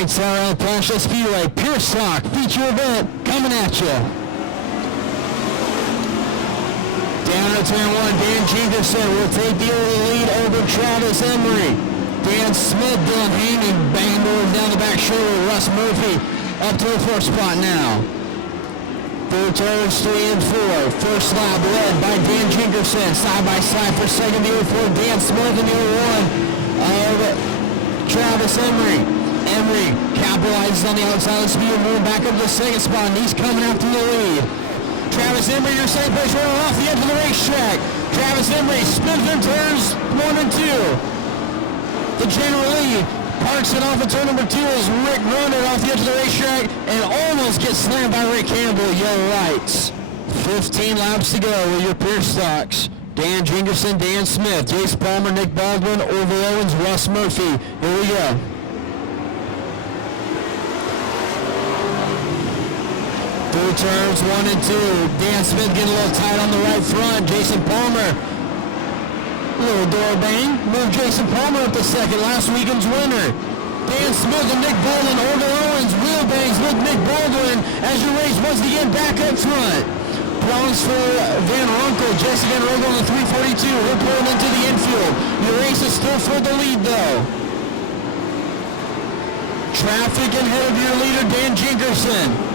Lights out on Placerville Speedway. Pure Stock feature event coming at you. Down to turn one, Dan Jenkerson will take the early lead over Travis Emery. Dan Smith, Dylan Haney, banging doors down the back shoulder. Russ Murphy up to the first spot now. Third turns 3 and 4. First lap led by Dan Jenkerson. Side by side for second, the 04 Dan Smith, and the 01 of Travis Emery. Emery capitalizes on the outside of the speed and moving back up to the second spot, and he's coming after the lead. Travis Emery, your second place runner off the edge of the racetrack. Travis Emery spins in turns 1 and 2. The general lead parks it off of turn number 2 as Rick Runner off the edge of the racetrack and almost gets slammed by Rick Campbell. Yellow lights. 15 laps to go with your Pure Stocks. Dan Jenkerson, Dan Smith, Jace Palmer, Nick Baldwin, Orville Owens, Russ Murphy. Here we go. Through turns 1 and 2. Dan Smith getting a little tight on the right front. Jason Palmer. A little door bang. Moved Jason Palmer up to second. Last weekend's winner. Dan Smith and Nick Baldwin. Orville Owens wheel bangs with Nick Baldwin as your race once again back up front. Prongs for Van Runkle. Jesse Van Runkle on the 342. We're pulling into the infield. Your race is still for the lead though. Traffic ahead of your leader, Dan Jenkerson.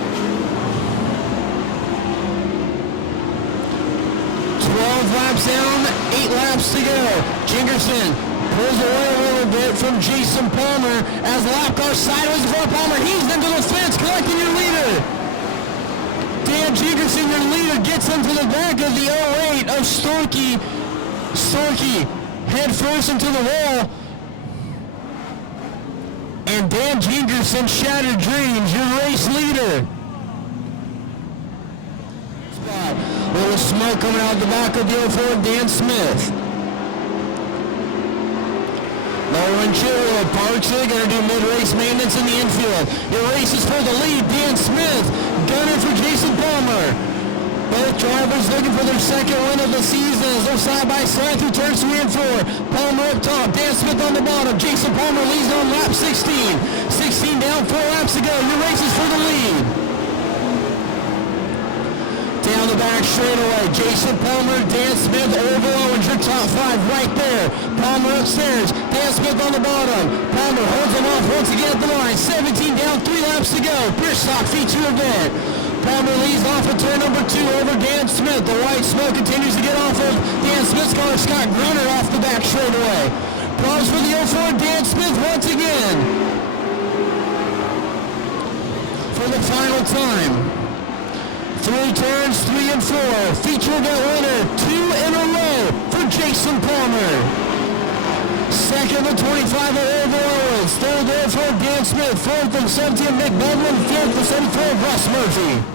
12 laps down, 8 laps to go. Jenkerson pulls away a little bit from Jason Palmer as the lap car sideways before Palmer. He's into the fence, collecting your leader. Dan Jenkerson, your leader, gets into the back of the 08 of Storky. Storky head first into the wall. And Dan Jenkerson, Shattered Dreams, your race leader. Little smoke coming out the back of the 04, Dan Smith. Lower and chill, parks it, gonna do mid-race maintenance in the infield. Your race is for the lead, Dan Smith, gunning for Jason Palmer. Both drivers looking for their second win of the season as they're side by side through turns 3 and 4. Palmer up top, Dan Smith on the bottom. Jason Palmer leads on lap 16. 16 down, 4 laps to go. Your race is for the lead. Down the back straightaway, Jason Palmer, Dan Smith, Orville Owens, your top 5 right there. Palmer upstairs, Dan Smith on the bottom. Palmer holds him off once again at the line. 17 down, 3 laps to go. Pure Stock feature event. Palmer leads off of turn number 2 over Dan Smith. The white smoke continues to get off of Dan Smith's car. Scott Grunner off the back straightaway. Problems for the 04, Dan Smith once again. For the final time. 3 turns, 3 and 4. Feature event winner, 2 in a row for Jason Palmer. Second and 25 of Orville Owens. Third there for Dan Smith. Fourth and 17, Nick Baldwin. Fifth and 74, Russ Murphy.